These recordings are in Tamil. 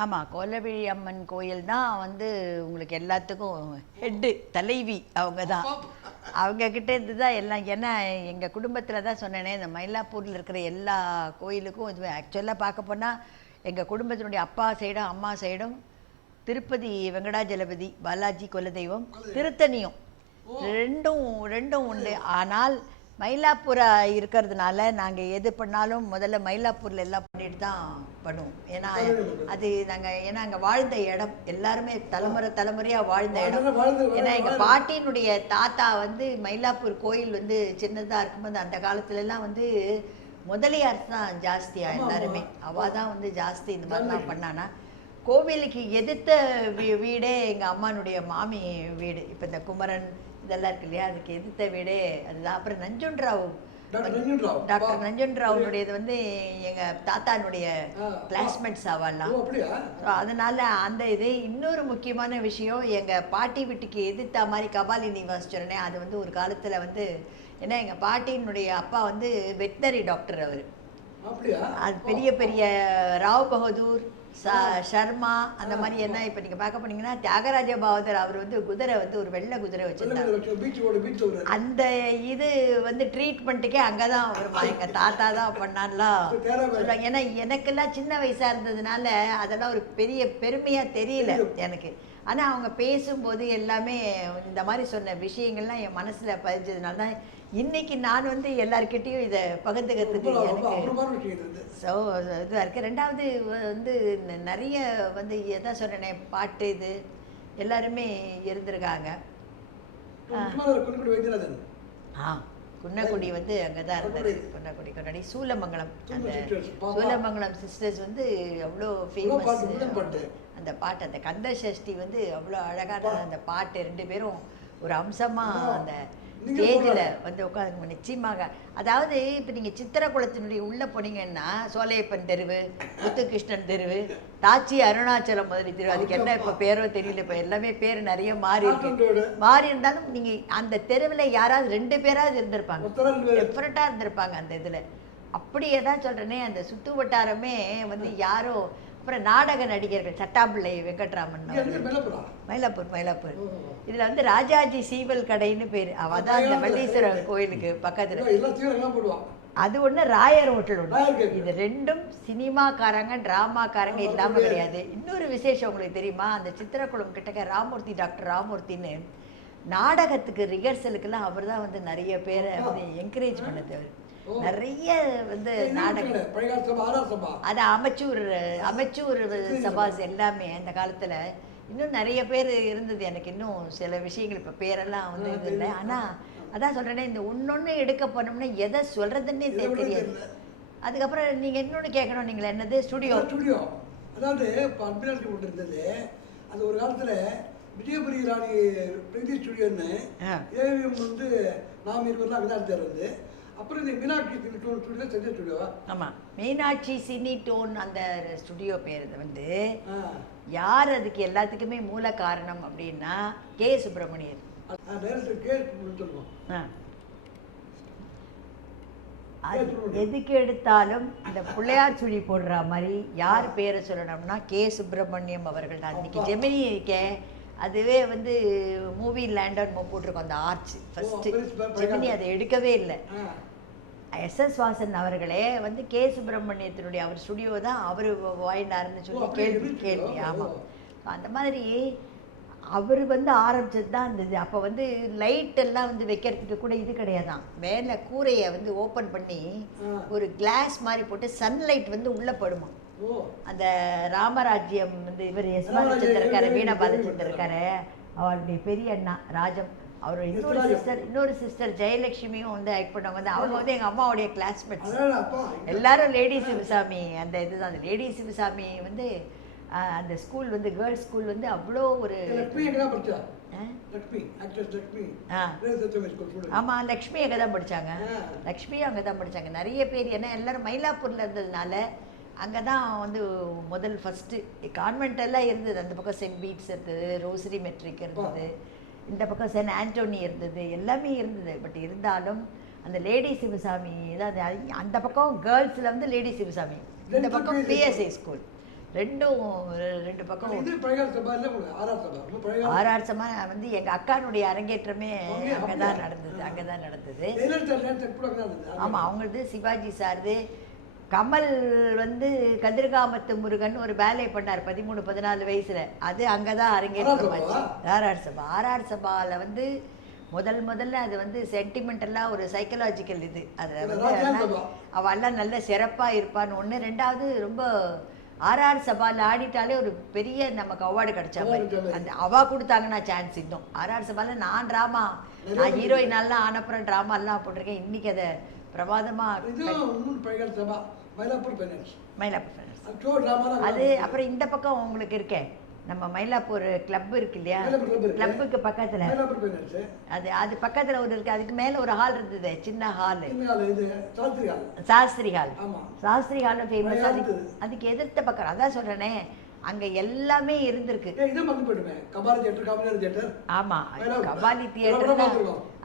ஆமாம், கோலவிழி அம்மன் கோயில் தான் வந்து உங்களுக்கு எல்லாத்துக்கும் ஹெட்டு, தலைவி அவங்க தான். அவங்கக்கிட்ட இருந்து தான் எல்லாம். ஏன்னா எங்கள் குடும்பத்தில் தான் சொன்னேனே, இந்த மயிலாப்பூரில் இருக்கிற எல்லா கோயிலுக்கும் இது ஆக்சுவலாக பார்க்க போனால் எங்கள் குடும்பத்தினுடைய அப்பா சைடும் அம்மா சைடும் திருப்பதி வெங்கடாஜலபதி பாலாஜி குலதெய்வம், திருத்தணியும் ரெண்டும் உண்டு. ஆனால் மயிலாப்பூரா இருக்கிறதுனால நாங்கள் எது பண்ணாலும் முதல்ல மயிலாப்பூரில் எல்லாம் பண்ணிட்டு தான் பண்ணுவோம். ஏன்னா அது ஏன்னா அங்கே வாழ்ந்த இடம், எல்லாருமே தலைமுறையாக வாழ்ந்த இடம். ஏன்னா எங்கள் பாட்டியினுடைய தாத்தா வந்து மயிலாப்பூர் கோயில் வந்து சின்னதாக இருக்கும்போது அந்த காலத்துலலாம் வந்து முதலியார் தான் ஜாஸ்தியாக, எல்லாருமே அவள் தான் வந்து ஜாஸ்தி இந்த மாதிரிலாம் பண்ணானா. கோவிலுக்கு எதிர்த்த வீடே எங்கள் அம்மானுடைய மாமி வீடு. இப்போ இந்த குமரன் இதெல்லாம் இருக்கு இல்லையா, அதுக்கு எதிர்த்த வீடே அதுதான். அப்புறம் டாக்டர் நஞ்சுன்ராவுடையது வந்து எங்கள் தாத்தானுடைய கிளாஸ்மேட்ஸ் ஆவாலாம். அதனால அந்த இது. இன்னொரு முக்கியமான விஷயம், எங்கள் பாட்டி வீட்டுக்கு எதிர்த்த மாதிரி கபாலினி வாசிச்சோடனே அது வந்து ஒரு காலத்தில் வந்து, ஏன்னா எங்கள் பாட்டியினுடைய அப்பா வந்து வெட்டினரி டாக்டர். அவர் அது பெரிய பெரிய ராவ் பகதூர் சர்மா அந்த மாதிரி. என்ன இப்போ நீங்கள் பார்க்க போனீங்கன்னா தியாகராஜ பாவதர் அவர் வந்து குதிரை வந்து ஒரு வெள்ளை குதிரை வச்சுருந்தாங்க. அந்த இது வந்து ட்ரீட்மெண்ட்டுக்கே அங்கே தான் வருமா, எங்கள் தாத்தா தான் பண்ணான்லாம் சொல்கிறாங்க. ஏன்னா எனக்கெல்லாம் சின்ன வயசாக இருந்ததுனால அதெல்லாம் ஒரு பெரிய பெருமையாக தெரியல எனக்கு. ஆனால் அவங்க பேசும்போது எல்லாமே இந்த மாதிரி சொன்ன விஷயங்கள்லாம் என் மனசில் பதிஞ்சதுனால தான் இன்றைக்கி நான் வந்து எல்லாருக்கிட்டையும் இதை பகிர்ந்துக்கிறதுக்கு எனக்கு ஸோ இதுவாக இருக்குது. ரெண்டாவது வந்து நிறைய வந்து எதான் சொன்னேனே, பாட்டு இது எல்லாருமே இருந்திருக்காங்க. குன்னக்குடி வந்து அங்கே தான் இருந்தது. குன்னக்குடி கொண்டாடி சூலமங்கலம், அந்த சூலமங்கலம் சிஸ்டர்ஸ் வந்து அவ்வளோ ஃபேமஸ். அந்த பாட்டு, அந்த கந்த சஷ்டி வந்து அவ்வளோ அழகான அந்த பாட்டு. ரெண்டு பேரும் ஒரு அம்சமாக அந்த ஸ்டேஜில் வந்து உட்காந்து நிச்சயமாக. அதாவது இப்போ நீங்கள் சித்திரகுளத்தினுடைய உள்ளே போனீங்கன்னா சோலையப்பன் தெருவு, முத்துகிருஷ்ணன் தெருவு, தாச்சி அருணாச்சலம் முதலி தெருவு, அதுக்கு என்ன இப்போ பேரோ தெரியல. இப்போ எல்லாமே பேர் நிறைய மாறி இருக்கு. மாறி இருந்தாலும் நீங்கள் அந்த தெருவில் யாராவது 2 பேராவது இருந்திருப்பாங்க, டிஃப்ரெண்ட்டாக இருந்திருப்பாங்க அந்த இதில். அப்படியே தான் சொல்கிறேனே, அந்த சுற்று வட்டாரமே வந்து யாரோ. அப்புறம் நாடக நடிகர்கள் சட்டாம்பிள்ளை வெங்கட்ராமன், மயிலாப்பூர். இதில் வந்து ராஜாஜி சீவல் கடைன்னு பேர். அவள் தான் இந்த வள்ளீஸ்வரர் கோயிலுக்கு பக்கத்தில். அது ஒன்று, ராயர் ஹோட்டல் ஒன்று. இது ரெண்டும் சினிமாக்காரங்க ட்ராமாக்காரங்க இல்லாமல் கிடையாது. இன்னொரு விசேஷம் உங்களுக்கு தெரியுமா, அந்த சித்திரக்குளம் கிட்டக்க ராமூர்த்தி, டாக்டர் ராமூர்த்தின்னு நாடகத்துக்கு ரிஹர்சலுக்கெல்லாம் அவர் தான் வந்து நிறைய பேரை வந்து என்கரேஜ் பண்ணது. அவர் நிறைய வந்து நாடகம், அது அமைச்சூர் சபாஸ் எல்லாமே அந்த காலத்தில் இன்னும் நிறைய பேர் இருந்தது. எனக்கு இன்னும் சில விஷயங்கள் இப்போ பேரெல்லாம் வந்து இது இல்லை. ஆனால் அதான் சொல்கிறேனே, இந்த ஒன்னொன்று எடுக்க போனோம்னா எதை சொல்கிறதுன்னே தெரியாது. அதுக்கப்புறம் நீங்கள் இன்னொன்று கேட்கணும், நீங்கள் என்னது ஸ்டுடியோ. அதாவது ஒன்று இருந்தது. அது ஒரு காலத்தில் விஜயபுரி ராணி பிரதி ஸ்டுடியோன்னு ஏவிஎம் வந்து நாம் இருவரெலாம் அங்கே தான் தருவது. அப்புறம் இந்த மீனாட்சி சினி டோன் ஸ்டுடியோ செஞ்ச ஸ்டுடியோவா? ஆமாம், மீனாட்சி சினி டோன் அந்த ஸ்டுடியோ பேர் வந்து. யார் அதுக்கு எல்லாத்துக்குமே மூல காரணம் அப்படின்னா கே சுப்பிரமணியர். எதுக்கு எடுத்தாலும் இந்த பிள்ளையார் சுழி போடுற மாதிரி யார் பேரை சொல்லணும்னா கே சுப்பிரமணியம் அவர்கள் தான். இன்னைக்கு ஜெமினி இருக்கே, அதுவே வந்து மூவி லேண்டர் போட்டிருக்கோம் அந்த ஆர்ச். ஃபஸ்ட்டு ஜெமினி அதை எடுக்கவே இல்லை. எஸ்எஸ் வாசன் அவர்களே வந்து கே சுப்பிரமணியத்தினுடைய அவர் ஸ்டுடியோ தான் அவர் வாயினாருன்னு சொல்லி கேள்வி. ஆமாம், அந்த மாதிரி அவர் வந்து ஆரம்பிச்சது தான் இருந்தது. அப்போ வந்து லைட்டெல்லாம் வந்து வைக்கிறதுக்கு கூட இது கிடையாதான். மேலே கூரையை வந்து ஓப்பன் பண்ணி ஒரு கிளாஸ் மாதிரி போட்டு சன்லைட் வந்து உள்ளே படுமா. அந்த ராமராஜ்யம் வந்து இவர் எஸ் பாலச்சந்தர் இருக்காரு, வீணா பாலச்சந்தர் இருக்காரு, அவருடைய பெரிய அண்ணா ராஜம், அவரோட இன்னொரு சிஸ்டர் ஜெயலட்சுமியும் வந்து ஆக்ட் பண்ணவங்க வந்து. அவங்க வந்து எங்கள் அம்மாவுடைய கிளாஸ்மேட்ஸ் எல்லாரும். லேடி சிவசாமி அந்த இதுதான். அந்த லேடி சிவசாமி வந்து அந்த ஸ்கூல் வந்து கேர்ள்ஸ் ஸ்கூல் வந்து அவ்வளோ ஒரு. ஆமாம், லக்ஷ்மி அங்கே தான் படித்தாங்க. லக்ஷ்மியும் அங்கே தான் படித்தாங்க. நிறைய பேர், ஏன்னா எல்லோரும் மயிலாப்பூரில் இருந்ததுனால அங்கே தான் வந்து முதல் ஃபஸ்ட்டு கான்வென்ட் எல்லாம் இருந்தது. அந்த பக்கம் சென்ட் பீட்ஸ் இருந்தது, ரோசரி மெட்ரிக் இருந்தது, இந்த பக்கம் சென்ட் ஆண்டோனி இருந்தது, எல்லாமே இருந்தது. பட் இருந்தாலும் அந்த லேடி சிவசாமி தான். அந்த பக்கம் கேர்ள்ஸில் வந்து லேடி சிவசாமி, இந்த பக்கம் பிஎஸ்ஐ ஸ்கூல். ரெண்டும் ரெண்டு பக்கம். இது பழைய சபா இல்லை ஆர்ஆர் சபா, ரொம்ப பழைய ஆர்ஆர் சபா வந்து எங்கள் அக்கானுடைய அரங்கேற்றமே அங்கே தான் நடந்தது, அங்கே தான் நடந்தது. ஆமாம், அவங்களது சிவாஜி சார்து. கமல் வந்து கதிர்காமத்து முருகன் ஒரு பேலே பண்ணார் 13-14 வயசில், அது அங்கே தான் அரங்கேற்றமாச்சு. ஆர்ஆர் சபா. ஆர்ஆர் சபாவில் வந்து முதல்ல அது வந்து சென்டிமெண்டலாக ஒரு சைக்கலாஜிக்கல் இது. அதில் வந்து அவெல்லாம் நல்ல சிறப்பாக இருப்பான்னு ஒன்று. ரெண்டாவது ரொம்ப ஆர்ஆர் சபாவில் ஆடிட்டாலே ஒரு பெரிய நமக்கு அவார்டு கிடைச்ச மாதிரி. அந்த அவா கொடுத்தாங்கன்னா சான்ஸ் இன்னும். ஆர்ஆர் சபாவில் நான் ஹீரோயினாலாம் ஆனப்புறம் ட்ராமாலாம் போட்டிருக்கேன். இன்னைக்கு அதை பிரமாதமாக மயிலாப்பூர் ஃபைனான்ஸ். அது அப்புறம் இந்த பக்கம் உங்களுக்கு இருக்கேன், நம்ம மயிலாப்பூர் கிளப் இருக்கு இல்லையா, கிளப்புக்கு பக்கத்துல அது பக்கத்துல ஒரு இருக்கு. அதுக்கு மேல ஒரு ஹால் இருந்தது, சின்ன hall, Shastri hall. Shastri hall famous. அதுக்கு எதிர்த்த பக்கம் அதான் சொல்றேனே, அங்க எல்லாமே இருந்திருக்கு. ஆமா, கபாலி தியேட்டர்.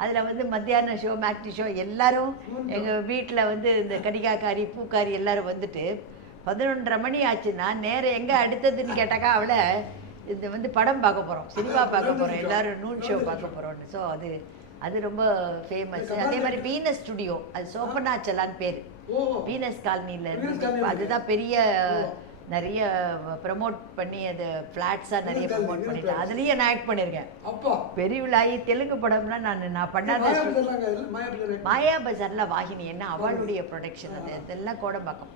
அதுல வந்து மத்தியான ஷோ, மேக்டி ஷோ, எல்லாரும் எங்க வீட்டுல வந்து இந்த கடிகாக்காரி பூக்காரி எல்லாரும் வந்துட்டு 11:30 மணி ஆச்சுன்னா நேரம் எங்கே அடுத்ததுன்னு கேட்டாக்கா அவளை இது வந்து படம் பார்க்க போகிறோம், சினிமா பார்க்க போகிறோம், எல்லோரும் நூன் ஷோ பார்க்க போகிறோன்னு. ஸோ அது ரொம்ப ஃபேமஸ். அதே மாதிரி வீனஸ் ஸ்டுடியோ, அது சோப்பனாச்சலான்னு பேர், வீனஸ் காலனியில். அதுதான் பெரிய நிறைய ப்ரமோட் பண்ணி அது ஃப்ளாட்ஸாக நிறைய ப்ரமோட் பண்ணிட்டேன். அதுலேயே நான் ஆக்ட் பண்ணியிருக்கேன். பெரிய விழாயி தெலுங்கு படம்லாம் நான் பண்ணாத. மாயா பஜாரில் வாகினி என்ன அவளுடைய ப்ரொடக்ஷன், அதெல்லாம் கோடம்பாக்கம்.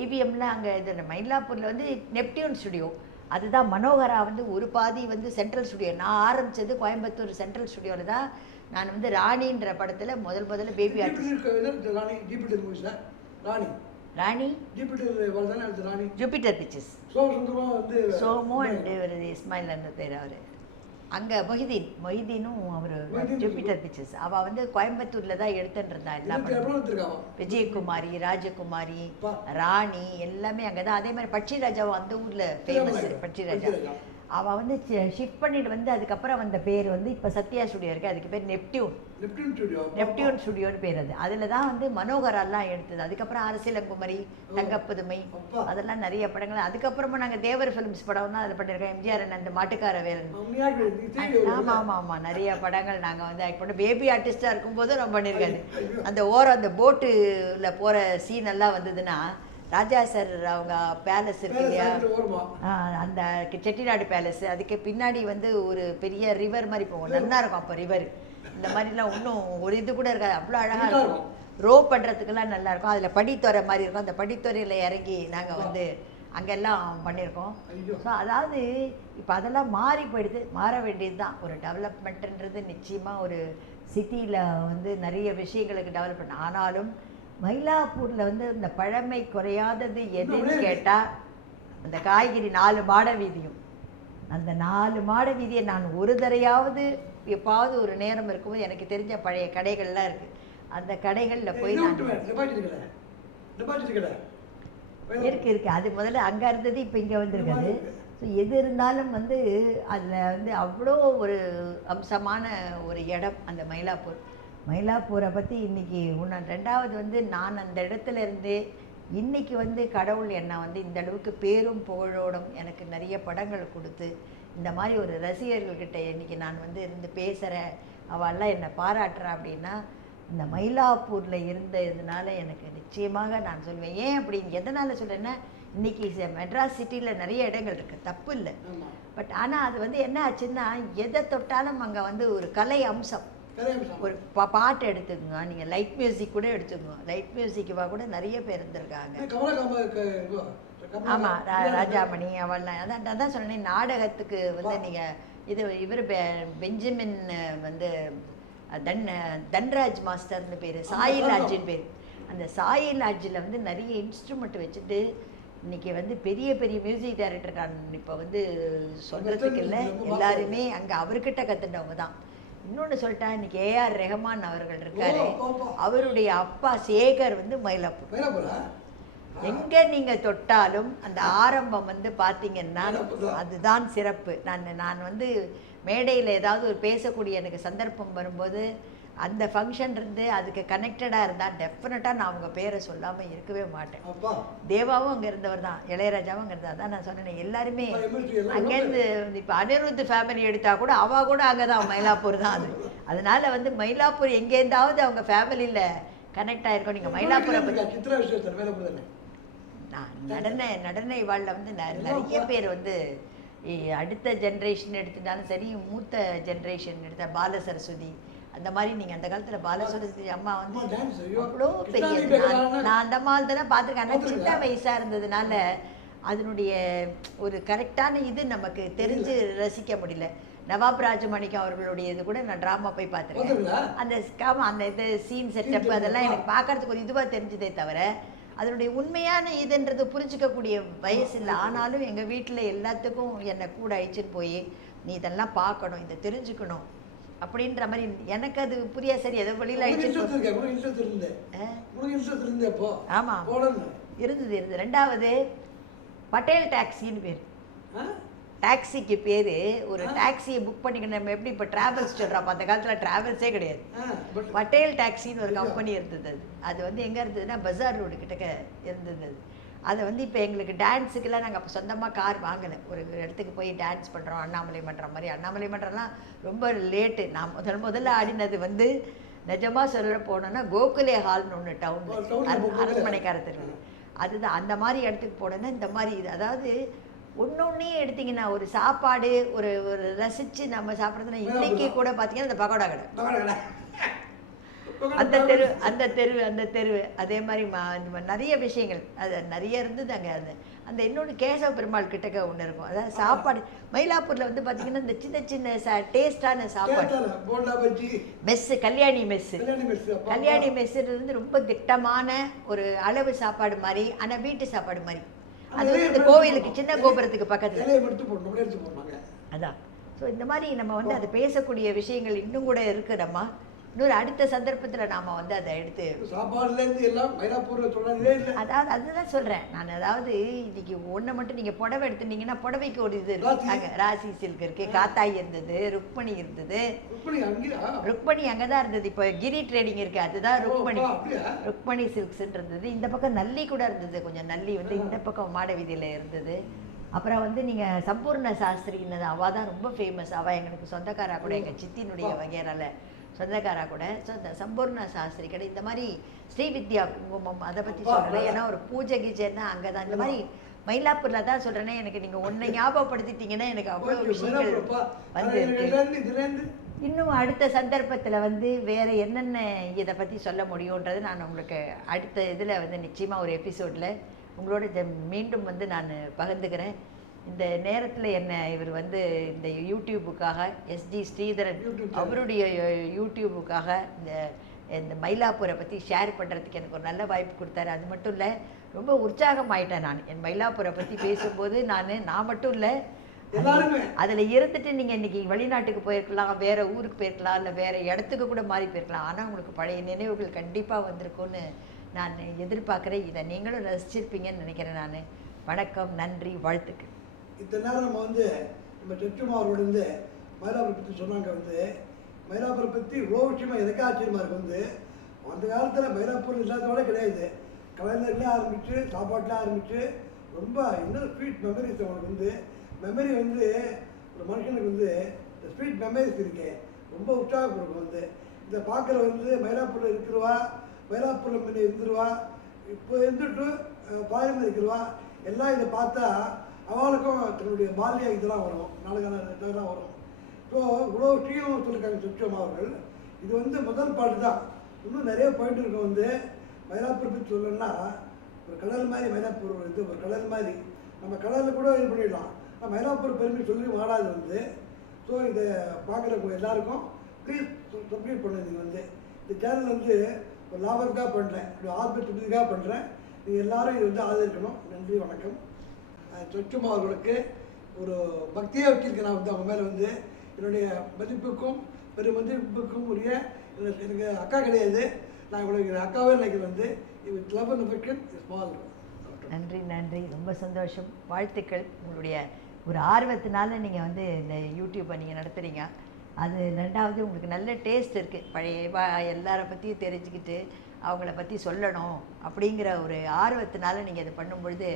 EVMல அங்கே இது மயிலாப்பூரில் வந்து நெப்டியூன் ஸ்டுடியோ, அதுதான் மனோகரா வந்து ஒரு பாதி வந்து சென்ட்ரல் ஸ்டுடியோ. நான் ஆரம்பித்தது கோயம்புத்தூர் சென்ட்ரல் ஸ்டுடியோவில் தான். நான் வந்து ராணின்ற படத்தில் முதல்ல baby artist. Rani Jupiter pictures, Somu and இவர் இஸ்மாயில் பேர். அவர் அங்கே மொஹிதீனும் அவர் ஜூபிட்டர் பிக்சர்ஸ். அவள் வந்து கோயம்புத்தூரில் தான் எடுத்துட்டு இருந்தா எல்லா படம். விஜயகுமாரி, ராஜகுமாரி, ராணி எல்லாமே அங்கே தான். அதே மாதிரி பட்சி ராஜாவும் அந்த ஊரில் ஃபேமஸ். பட்சி ராஜா அவள் வந்து ஷிஃப்ட் பண்ணிட்டு வந்து அதுக்கப்புறம் வந்த பேர் வந்து இப்போ சத்யா ஸ்டுடியோ இருக்குது, அதுக்கு பேர் நெப்டியூன் ஸ்டுடியோன்னு பேர். அதில் தான் வந்து மனோகரெல்லாம் எடுத்தது. அதுக்கப்புறம் அரசியலங்குமரி, தங்கப்புதுமை, அதெல்லாம் நிறைய படங்கள். அதுக்கப்புறமா நாங்கள் தேவர் ஃபிலிம்ஸ் படம்னா அதில் பண்ணியிருக்கோம். எம்ஜிஆர் அந்த மாட்டுக்கார வேலன். ஆமாம், நிறைய படங்கள் நாங்கள் வந்து ஆக்ட் பண்ணோம். பேபி ஆர்டிஸ்டாக இருக்கும்போதும் நான் பண்ணியிருக்காரு. அந்த போட்டில் போகிற சீன் எல்லாம் வந்ததுன்னா ராஜா சார் அவங்க பேலஸ் இருக்கு இல்லையா, அந்த செட்டிநாடு பேலஸ், அதுக்கு பின்னாடி வந்து ஒரு பெரிய ரிவர் மாதிரி போகும், நல்லா இருக்கும். அப்போ ரிவர் இந்த மாதிரிலாம் இன்னும் ஒரு இது கூட இருக்காது, அவ்வளோ அழகாக இருக்கும். ரோ பண்ணுறதுக்கெல்லாம் நல்லாயிருக்கும். அதில் படித்துறை மாதிரி இருக்கும். அந்த படித்துறையில் இறங்கி நாங்கள் வந்து அங்கெல்லாம் பண்ணியிருக்கோம். ஸோ அதாவது இப்போ அதெல்லாம் மாறி போயிடுது, மாற வேண்டியது தான். ஒரு டெவலப்மெண்ட்டுன்றது நிச்சயமாக ஒரு சிட்டியில் வந்து நிறைய விஷயங்களுக்கு டெவலப்மெண்ட். ஆனாலும் மயிலாப்பூரில் வந்து இந்த பழமை குறையாதது எதுன்னு கேட்டால் அந்த காய்கறி 4 மாட வீதியும். அந்த 4 மாட வீதியை நான் ஒரு தரையாவது எப்பாவது ஒரு நேரம் இருக்கும்போது எனக்கு தெரிஞ்ச பழைய கடைகள்லாம் இருக்குது, அந்த கடைகளில் போய் நான் இருக்கு. அது முதல்ல அங்கே இருந்தது, இப்போ இங்கே வந்திருக்காது. ஸோ எது இருந்தாலும் வந்து அதில் வந்து அவ்வளோ ஒரு அம்சமான ஒரு இடம் அந்த மயிலாப்பூரை பற்றி இன்றைக்கி ரெண்டாவது வந்து நான் அந்த இடத்துல இருந்து இன்றைக்கி வந்து கடவுள் என்னை வந்து இந்த அளவுக்கு பேரும் புகழோடும் எனக்கு நிறைய படங்கள் கொடுத்து இந்த மாதிரி ஒரு ரசிகர்கள்கிட்ட இன்றைக்கி நான் வந்து இருந்து பேசுகிறேன், அவெல்லாம் என்னை பாராட்டுறா அப்படின்னா இந்த மயிலாப்பூரில் இருந்ததுனால எனக்கு நிச்சயமாக நான் சொல்வேன். ஏன் அப்படி எதனால் சொல்கிறேன்னா, இன்றைக்கி மெட்ராஸ் சிட்டியில் நிறைய இடங்கள் இருக்குது, தப்பு இல்லை. பட் ஆனால் அது வந்து என்ன ஆச்சுன்னா, எதை தொட்டாலும் அங்கே வந்து ஒரு கலை அம்சம். ஒரு பாட்டு எடுத்துக்கோங்க, நீங்கள் லைட் மியூசிக் கூட எடுத்துக்கோங்க. லைட் மியூசிக்குவா கூட நிறைய பேர் இருந்திருக்காங்க. ஆமாம், ராஜாமணி அவள்லாம். அதான் சொன்னேன், நாடகத்துக்கு வந்து நீங்கள் இவர் பெஞ்சமின் வந்து தன்ராஜ் மாஸ்டர்னு பேர், சாயிலாஜின்னு பேர். அந்த சாயிலாஜில் வந்து நிறைய இன்ஸ்ட்ருமெண்ட் வச்சுட்டு இன்றைக்கி வந்து பெரிய பெரிய மியூசிக் டைரக்டர் இப்போ வந்து சொல்கிறதுக்கு இல்லை, எல்லாருமே அங்கே அவர்கிட்ட கற்றுட்டவங்க தான். இன்னொன்று சொல்லிட்டா, இன்னைக்கு ஏஆர் ரெஹமான் அவர்கள் இருக்காரு, அவருடைய அப்பா சேகர் வந்து மயிலாப்பூர். எங்கே நீங்கள் தொட்டாலும் அந்த ஆரம்பம் வந்து பார்த்தீங்கன்னா அதுதான் சிறப்பு. நான் வந்து மேடையில் ஏதாவது ஒரு பேசக்கூடிய எனக்கு சந்தர்ப்பம் வரும்போது அந்த ஃபங்க்ஷன் இருந்து அதுக்கு கனெக்டடாக இருந்தால் டெஃபினட்டாக நான் அவங்க பேரை சொல்லாமல் இருக்கவே மாட்டேன். தேவாவும் அங்கே இருந்தவர் தான், இளையராஜாவும் அங்கே இருந்தால் தான். நான் சொன்னேன் எல்லாருமே அங்கேருந்து. இப்போ அனிருத் ஃபேமிலி எடுத்தால் கூட அவள் கூட அங்கே தான், மயிலாப்பூர் தான் அது. அதனால் வந்து மயிலாப்பூர் எங்கேருந்தாவது அவங்க ஃபேமிலியில் கனெக்ட் ஆகிருக்கோம். நீங்கள் மயிலாப்பூரை பற்றி நான் நடன இவாளில் வந்து நிறைய பேர் வந்து அடுத்த ஜென்ரேஷன் எடுத்துட்டாலும் சரி, மூத்த ஜென்ரேஷன் எடுத்த பால சரஸ்வதி அந்த மாதிரி. நீங்கள் அந்த காலத்தில் பால சரஸ்வதி அம்மா வந்து அவ்வளோ பெரிய, நான் அந்த மாதிரி தானே பார்த்துருக்கேன். ஆனால் சின்ன வயசாக இருந்ததுனால அதனுடைய ஒரு கரெக்டான இது நமக்கு தெரிஞ்சு ரசிக்க முடியல. நவாப் ராஜமாணிக்கம் அவர்களுடைய இது கூட நான் ட்ராமா போய் பார்த்துருக்கேன். அந்த இது சீன் செட்டப் அதெல்லாம் எனக்கு பார்க்கறதுக்கு ஒரு இதுவாக தெரிஞ்சதே தவிர அதனுடைய உண்மையான இதுன்றது புரிஞ்சிக்கக்கூடிய வயசு இல்லை. ஆனாலும் எங்கள் வீட்டில் எல்லாத்துக்கும் என்னை கூட அழிச்சிட்டு போய் நீ இதெல்லாம் பார்க்கணும், இதை தெரிஞ்சுக்கணும் அப்படின்ற மாதிரி. எனக்கு அது புரியா, சரி ஏதோ வெளியில் அழிச்சிட்டு. ஆமாம் இருந்தது. ரெண்டாவது பட்டேல் டாக்ஸின்னு பேர். டாக்ஸிக்கு பேர், ஒரு டாக்ஸியை புக் பண்ணிக்கணும். நம்ம எப்படி இப்போ ட்ராவல்ஸ் சொல்கிறோம், அந்த காலத்தில் ட்ராவல்ஸே கிடையாது. பட்டேல் டாக்ஸின்னு ஒரு கம்பெனி இருந்தது. அது வந்து எங்கே இருந்ததுன்னா பஜார் ரோடு கிட்டக்க இருந்தது. அதை வந்து இப்போ எங்களுக்கு டான்ஸுக்கெல்லாம் நாங்கள் அப்போ சொந்தமாக கார் வாங்கலை. ஒரு இடத்துக்கு போய் டான்ஸ் பண்ணுறோம், அண்ணாமலை மன்றம் மாதிரி. அண்ணாமலை மன்றம்லாம் ரொம்ப லேட்டு. நான் முதல்ல ஆடினது வந்து நிஜமாக சொல்ல போனோன்னா கோகுலே ஹால்னு ஒன்று டவுன் அரண்மனைக்காரத்துக்கு. அதுதான் அந்த மாதிரி இடத்துக்கு போனோன்னா இந்த மாதிரி இது. அதாவது ஒன்னொன்னே எடுத்திங்கன்னா ஒரு சாப்பாடு ஒரு ஒரு ரசித்து நம்ம சாப்பிட்றதுனா இன்னைக்கு கூட பார்த்தீங்கன்னா அந்த பகோடா கடை, அந்த தெரு அதே மாதிரி நிறைய விஷயங்கள் அது நிறைய இருந்தது அங்கே. அந்த இன்னொன்று கேசவ பெருமாள் கிட்டக்க ஒன்று இருக்கும். அதாவது சாப்பாடு மயிலாப்பூரில் வந்து பார்த்தீங்கன்னா இந்த சின்ன சின்ன டேஸ்டான சாப்பாடு மெஸ்ஸு, கல்யாணி மெஸ்ஸுன்றது வந்து ரொம்ப திட்டமான ஒரு அளவு சாப்பாடு மாதிரி, ஆனால் வீட்டு சாப்பாடு மாதிரி. அது வந்து இந்த கோவிலுக்கு சின்ன கோபுரத்துக்கு பக்கத்தில் அதான். ஸோ இந்த மாதிரி நம்ம வந்து அதை பேசக்கூடிய விஷயங்கள் இன்னும் கூட இருக்குடம்மா. இன்னொரு அடுத்த சந்தர்ப்பத்தில் நாம் வந்து அதை எடுத்து அதாவது அதுதான் சொல்கிறேன் நான். அதாவது இன்னைக்கு ஒன்றை மட்டும் நீங்கள் புடவை எடுத்துட்டீங்கன்னா புடவைக்கு ஒரு இது இருக்கு. அங்கே ராசி சில்க் இருக்குது, காத்தாய் இருந்தது, ருக்மணி இருந்தது. ருக்மணி அங்கே தான் இருந்தது. இப்போ கிரி ட்ரேடிங் இருக்குது, அதுதான் ருக்மணி சில்க்ஸ்ன்னு இருந்தது. இந்த பக்கம் நல்லி கூட இருந்தது, கொஞ்சம் நல்லி வந்து இந்த பக்கம் மாட வீதியில் இருந்தது. அப்புறம் வந்து நீங்கள் சம்பூர்ண சாஸ்திரின்னு அவள் தான் ரொம்ப ஃபேமஸ். அவள் எங்களுக்கு சொந்தக்காரா கூட, எங்கள் சித்தினுடைய வகையறால சொந்தக்காரா கூட. ஸோ இந்த சம்பூர்ண சாஸ்திரி கடை, இந்த மாதிரி ஸ்ரீவித்யா குங்குமம் அதை பற்றி சொல்கிறேன். ஏன்னா ஒரு பூஜை கீஜைன்னா அங்கே தான். இந்த மாதிரி மயிலாப்பூரில் தான் சொல்கிறேனே. எனக்கு நீங்கள் ஒன்றை ஞாபகப்படுத்திட்டீங்கன்னா எனக்கு அவ்வளோ விஷயங்கள் வந்து இருக்கு. இன்னும் அடுத்த சந்தர்ப்பத்தில் வந்து வேறு என்னென்ன இதை பற்றி சொல்ல முடியுன்றது நான் உங்களுக்கு அடுத்த இதில் வந்து நிச்சயமாக ஒரு எபிசோடில் உங்களோட மீண்டும் வந்து நான் பகிர்ந்துக்கிறேன். இந்த நேரத்தில் என்ன இவர் வந்து இந்த யூடியூபுக்காக எஸ்டி ஸ்ரீதரன் அவருடைய யூடியூபுக்காக இந்த மயிலாப்பூரை பற்றி ஷேர் பண்ணுறதுக்கு எனக்கு ஒரு நல்ல வாய்ப்பு கொடுத்தாரு. அது மட்டும் இல்லை, ரொம்ப உற்சாகமாயிட்டேன் நான் என் மயிலாப்பூரை பற்றி பேசும்போது. நான் மட்டும் இல்லை, அதில் இருந்துட்டு நீங்கள் இன்றைக்கி வெளிநாட்டுக்கு போயிருக்கலாம், வேறு ஊருக்கு போயிருக்கலாம், இல்லை வேறு இடத்துக்கு கூட மாறி போயிருக்கலாம். ஆனால் உங்களுக்கு பழைய நினைவுகள் கண்டிப்பாக வந்திருக்கும்னு நான் எதிர்பார்க்குறேன். இதை நீங்களும் ரசிச்சிருப்பீங்கன்னு நினைக்கிறேன் நான். வணக்கம், நன்றி, வாழ்த்துக்கள். இத்தனை நேரம் நம்ம வந்து நம்ம செச்சுமாரோடு வந்து மயிலாப்பூரை பற்றி சொன்னாங்க. வந்து மயிலாப்பூரை பற்றி இவ்வளோ விஷயமா எதுக்கு ஆச்சரியமாக இருக்குது. வந்து அந்த காலத்தில் மயிலாப்பூர் இல்லாதோட கிடையாது. கலைஞர்களே ஆரம்பித்து சாப்பாட்டில் ஆரம்பித்து ரொம்ப இன்னும் ஸ்வீட் மெமரிஸ் அவனுக்கு வந்து மெமரி வந்து ஒரு மனுஷனுக்கு வந்து இந்த ஸ்வீட் மெமரிஸ் இருக்கு, ரொம்ப உற்சாகம் கொடுக்கும். வந்து இதை பார்க்குற வந்து மயிலாப்பூரில் இருக்கிறவா, மயிலாப்பூரில் முன்னே இருந்துருவா, இப்போ இருந்துட்டு பாரம்பரிய இருக்கிறவா எல்லாம் இதை பார்த்தா அவளுக்கும் தன்னுடைய பால்ய இதெல்லாம் வரும், நாளுக்கான இதெல்லாம் வரும். இப்போது இவ்வளோ விஷயம் சொல்லியிருக்காங்க சுற்றம் அவர்கள். இது வந்து முதல் பாட்டு தான். இன்னும் நிறைய போயிட்டு இருக்கோம். வந்து மயிலாப்பூர் பற்றி சொல்லணும்னா ஒரு கடல் மாதிரி மயிலாப்பூர் இது ஒரு கடல் மாதிரி. நம்ம கடலில் கூட இது பண்ணிடலாம். மயிலாப்பூர் பெருமை சொல்லி வாடாது வந்து. ஸோ இதை பார்க்குற எல்லாருக்கும் ப்ளீஸ் சப்ஸ்கிரைப் பண்ணுங்க. வந்து இந்த சேனல் வந்து ஒரு லாபத்துக்காக பண்ணுறேன், ஒரு ஆர்வத்துக்காக பண்ணுறேன். நீங்கள் எல்லோரும் இதை வந்து ஆதரிக்கணும். நன்றி, வணக்கம். சொச்சுமா அவர்களுக்கு ஒரு பக்தியாக வச்சுருக்கேன். நான் வந்து அவங்க மேலே வந்து என்னுடைய மதிப்புக்கும் பெரும் மதிப்புக்கும் உரிய எனக்கு அக்கா கிடையாது, நான் உங்களுக்கு அக்காவே நினைக்கிறேன். வந்து with love and affection small. நன்றி நன்றி, ரொம்ப சந்தோஷம், வாழ்த்துக்கள். உங்களுடைய ஒரு ஆர்வத்தினால நீங்கள் வந்து இந்த யூடியூப்பை நீங்கள் நடத்துகிறீங்க. அது 2வது உங்களுக்கு நல்ல டேஸ்ட் இருக்குது. எல்லாரை பற்றியும் தெரிஞ்சுக்கிட்டு அவங்கள பற்றி சொல்லணும் அப்படிங்கிற ஒரு ஆர்வத்தினால நீங்கள் இதை பண்ணும்பொழுது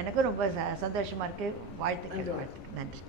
எனக்கும் ரொம்ப சந்தோஷமாக இருக்குது. வாழ்த்துக்கள், வாழ்த்துக்கள், நன்றி.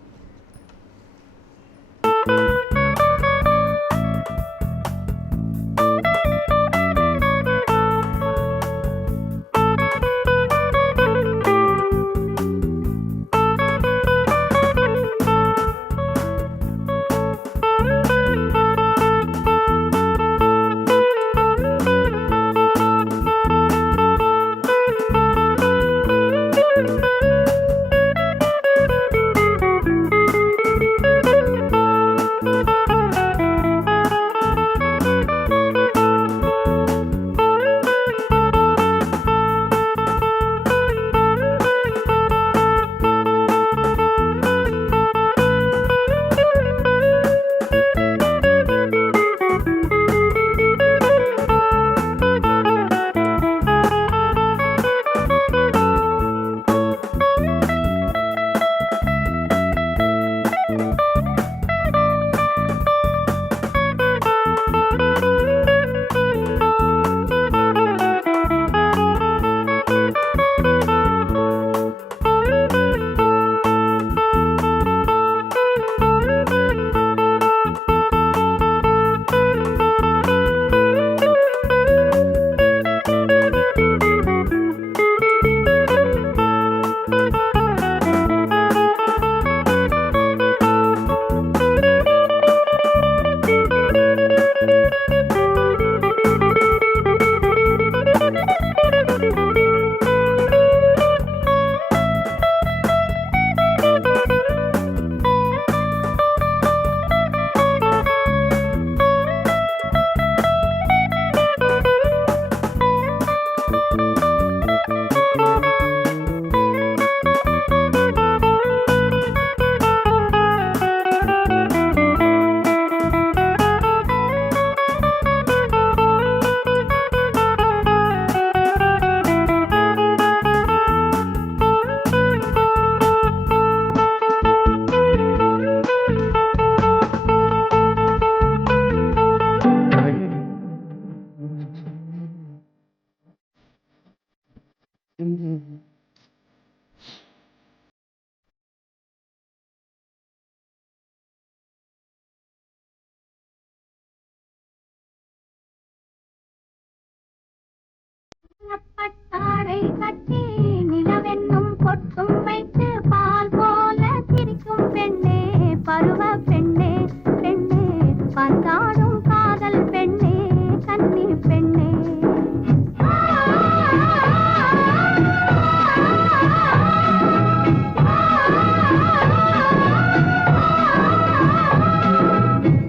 Mm-hmm.